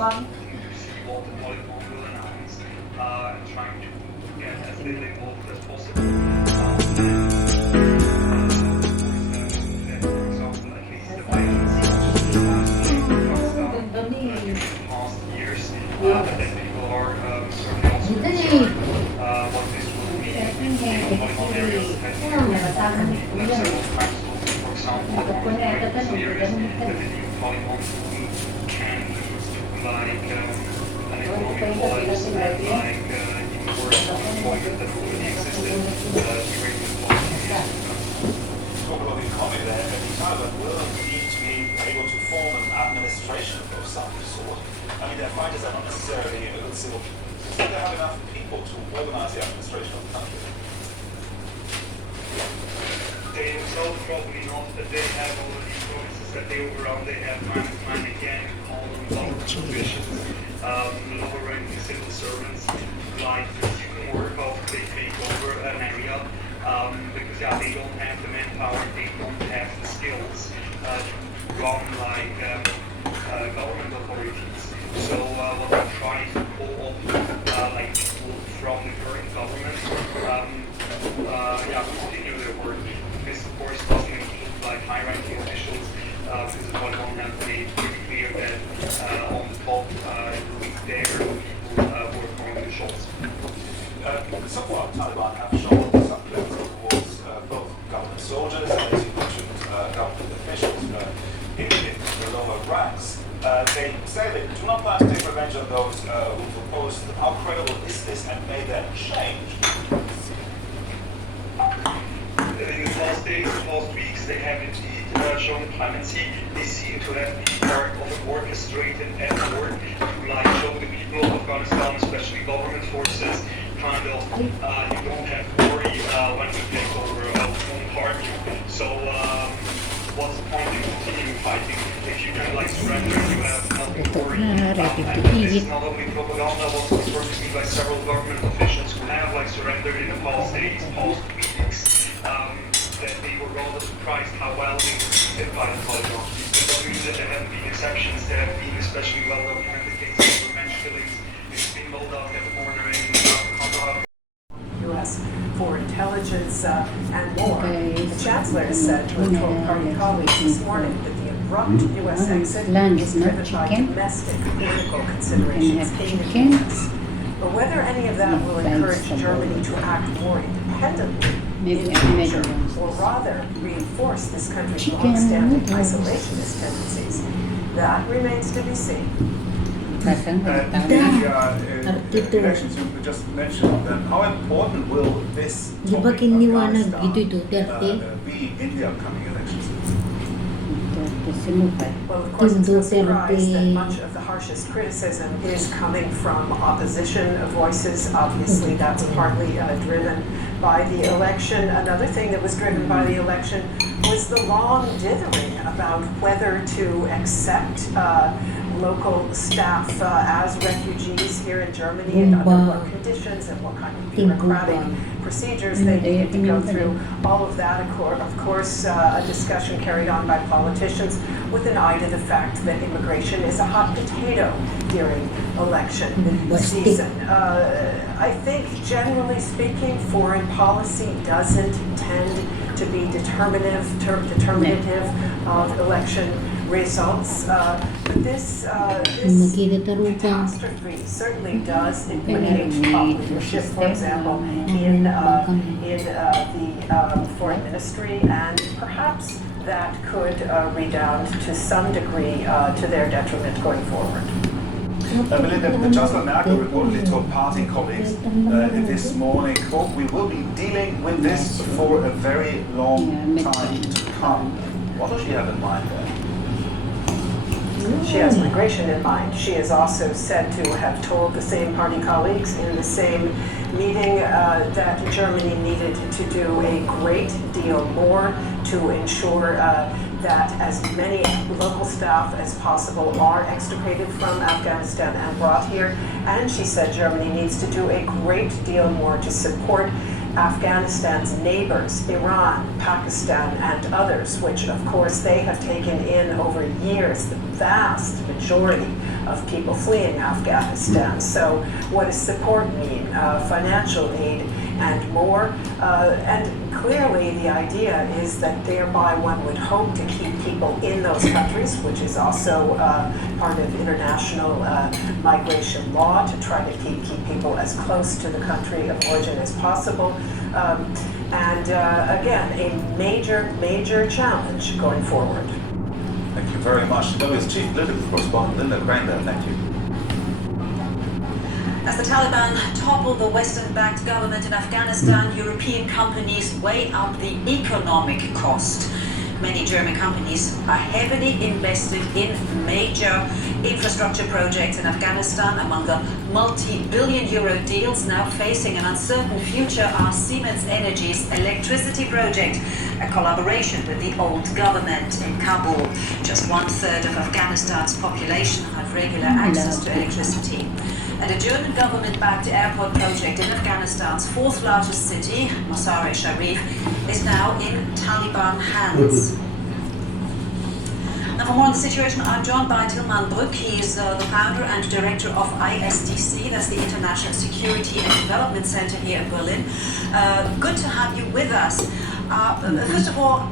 Vâng. to see what the Taliban will announce, and trying to get as little involved as possible. For example, at least the violence in the past years, but then people are certainly also concerned what this will mean in Taliban areas. As you have several times told me, for example, in some areas that the new Taliban can lead to like an economic collapse and like even worse unemployment that already existed during the past years. Talk about the economy there, the Taliban will need to be able to form an administration of some sort. I mean, their fighters are not necessarily civil. Do they have enough people to organize the administration of the country? They themselves probably not, but they have already promises that they will run. They have time and time again called on government officials, lower-ranking civil servants, like resume work after they take over an area, because yeah, they don't have the manpower, they don't have the skills to run like government authorities. So what they try to pull off like people from the current government, continue their work. This, of course, doesn't include like high-ranking officials, because the Taliban have made pretty clear that on the top, they are the people who are calling the shots. So far, the Taliban have shown some level towards both government soldiers and, as you mentioned, government officials in the lower ranks. They say they do not plan to take revenge on those who opposed them. How credible is this, and may that change? In the past days, the past weeks, they have indeed shown clemency. They seem to have been part of an orchestrated effort to like show the people of Afghanistan, especially government forces, kind of you don't have to worry when we take over, we won't harm you. So what's the point in continuing fighting if you can like surrender and you have nothing to worry? And this is not only propaganda, what's confirmed to me by several government officials who have like surrendered in the past days, past weeks. That they were rather surprised how well they were treated by the Taliban. It doesn't mean that there haven't been exceptions. There have been especially well-documented cases of revenge killings in Moldova, Border in Kandahar. U.S. for intelligence and more. The Chancellor has said to his 12-party colleagues this morning that the abrupt U.S. exit is driven by domestic political considerations in the U.S. But whether any of that will encourage Germany to act more independently in the future, or rather reinforce this country's long-standing isolationist tendencies, that remains to be seen. The elections you just mentioned, then how important will this topic of Afghanistan be in the upcoming elections? Well, of course, it's no surprise that much of the harshest criticism is coming from opposition voices. Obviously, that's partly driven by the election. Another thing that was driven by the election was the long dithering about whether to accept local staff as refugees here in Germany and under what conditions and what kind of bureaucratic procedures they needed to go through. All of that, of course, a discussion carried on by politicians with an eye to the fact that immigration is a hot potato during election season. I think, generally speaking, foreign policy doesn't tend to be determinative of election results, but this catastrophe certainly does implicate top leadership, for example, in the foreign ministry, and perhaps that could redound to some degree to their detriment going forward. Melinda, the Chancellor Merkel reportedly told party colleagues this morning, quote, "We will be dealing with this for a very long time to come." What does she have in mind there? She has migration in mind. She is also said to have told the same party colleagues in the same meeting that Germany needed to do a great deal more to ensure that as many local staff as possible are extricated from Afghanistan and brought here. And she said Germany needs to do a great deal more to support Afghanistan's neighbors, Iran, Pakistan, and others, which of course they have taken in over years the vast majority of people fleeing Afghanistan. So what does support mean? Financial aid and more. And clearly the idea is that thereby one would hope to keep people in those countries, which is also part of international migration law, to try to keep people as close to the country of origin as possible. And again, a major challenge going forward. Thank you very much. Noodles Chief Political Correspondent Linda Grander, thank you. As the Taliban topple the Western-backed government in Afghanistan, European companies weigh up the economic cost. Many German companies are heavily invested in major infrastructure projects in Afghanistan. Among the multi-billion euro deals now facing an uncertain future are Siemens Energy's electricity project, a collaboration with the old government in Kabul. Just 1/3 of Afghanistan's population have regular access to electricity. And a German government-backed airport project in Afghanistan's fourth largest city, Mazar-e-Sharif, is now in Taliban hands. Now, for more on the situation, I'm joined by Tilman Brück. He is the founder and director of ISDC, that's the International Security and Development Center here in Berlin. Good to have you with us. First of all,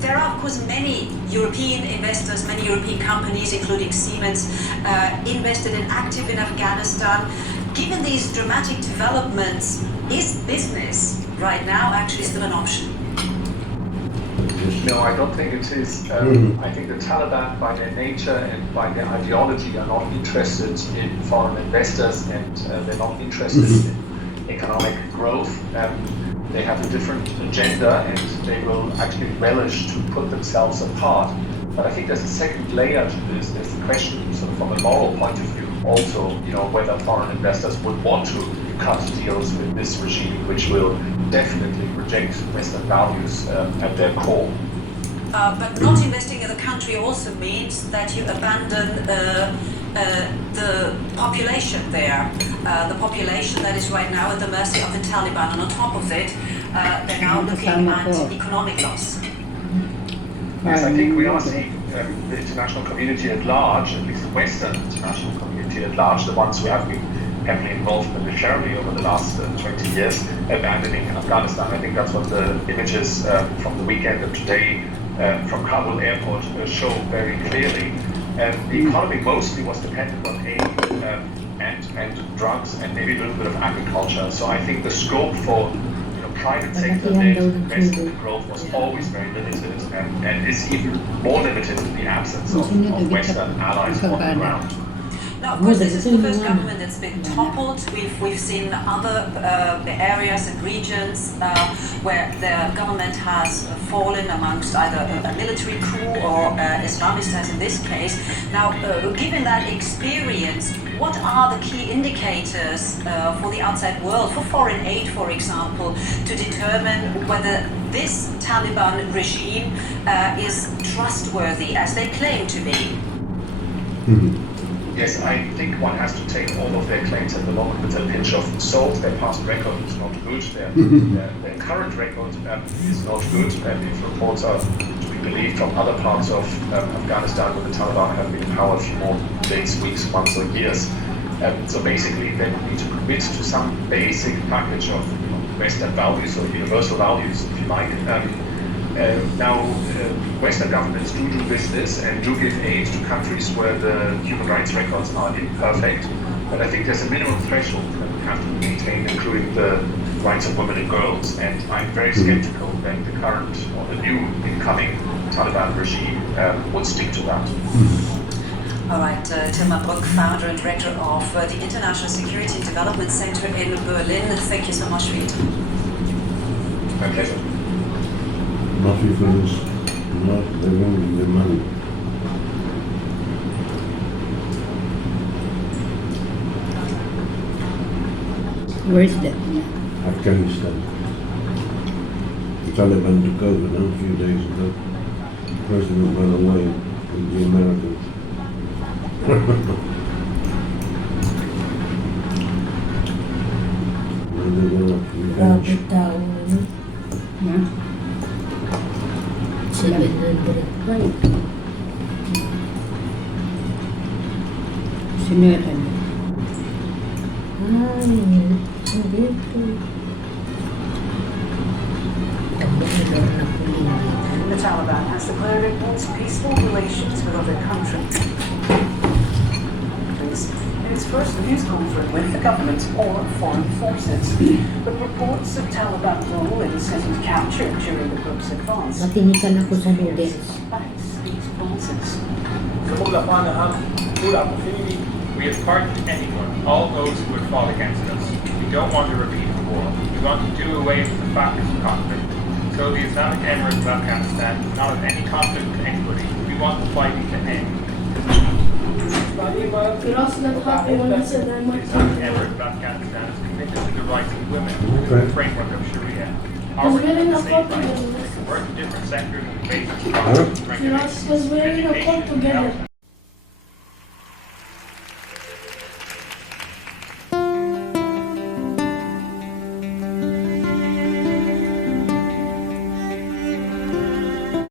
there are, of course, many European investors, many European companies, including Siemens, invested and active in Afghanistan. Given these dramatic developments, is business right now actually still an option? No, I don't think it is. I think the Taliban, by their nature and by their ideology, are not interested in foreign investors, and they're not interested in economic growth. They have a different agenda, and they will actually relish to put themselves apart. But I think there's a second layer to this. There's the question, sort of from a moral point of view, also, whether foreign investors would want to cut deals with this regime, which will definitely reject Western values at their core. But not investing in the country also means that you abandon the population there, the population that is right now at the mercy of the Taliban, and on top of it, they're now looking at economic loss. Yes, I think we are seeing the international community at large, at least the Western international community at large, the ones who have been heavily involved militarily over the last 20 years, abandoning Afghanistan. I think that's what the images from the weekend and today from Kabul airport show very clearly. The economy mostly was dependent on aid and drugs and maybe a little bit of agriculture. So I think the scope for private sector-led investment growth was always very limited, and is even more limited in the absence of Western allies on the ground. Now, of course, this is the first government that's been toppled. We've seen other areas and regions where the government has fallen amongst either a military coup or Islamists, as in this case. Now, given that experience, what are the key indicators for the outside world, for foreign aid, for example, to determine whether this Taliban regime is trustworthy, as they claim to be? Yes, I think one has to take all of their claims at the moment with a pinch of salt. Their past record is not good. Their current record is not good. And if reports are to be believed from other parts of Afghanistan, where the Taliban have been in power a few more days, weeks, months, or years. So basically, they would need to commit to some basic package of Western values or universal values, if you like. Now, Western governments do business and do give aid to countries where the human rights records are imperfect. But I think there's a minimum threshold that we have to maintain, including the rights of women and girls. And I'm very skeptical that the current or the new incoming Taliban regime would stick to that. All right, Tilman Brück, founder and director of the International Security and Development Center in Berlin. Thank you so much for your time. My pleasure. Nothing for this. Not they want the money. Where is that? Afghanistan. The Taliban took over now a few days ago. The president ran away with the Americans. revenge. Dapat tao ano, Na? 705. Sinetan. Ay, hindi ito. Tambunador na pulingitan. The Taliban has declared it wants peaceful relations with other countries. In its first news conflict with the government or foreign forces. But reports of Taliban role in cities captured during the group's advance Matinikan ako sa noodles. backs these promises. We have pardoned anyone, all those who would fall against us. We don't want a repeat of war. We want to do away with the factors of conflict. So the Islamic Emirates of Afghanistan is not in any conflict with anybody. We want the fighting to end. You're also not happy when I said I The might Islamic Emirate of Afghanistan is committed to the rights of women Okay. in the framework of Sharia. Because Our we're in a state club rights together. work in different sectors on the basis of Huh? strengthening Because we're in a club education, together. health,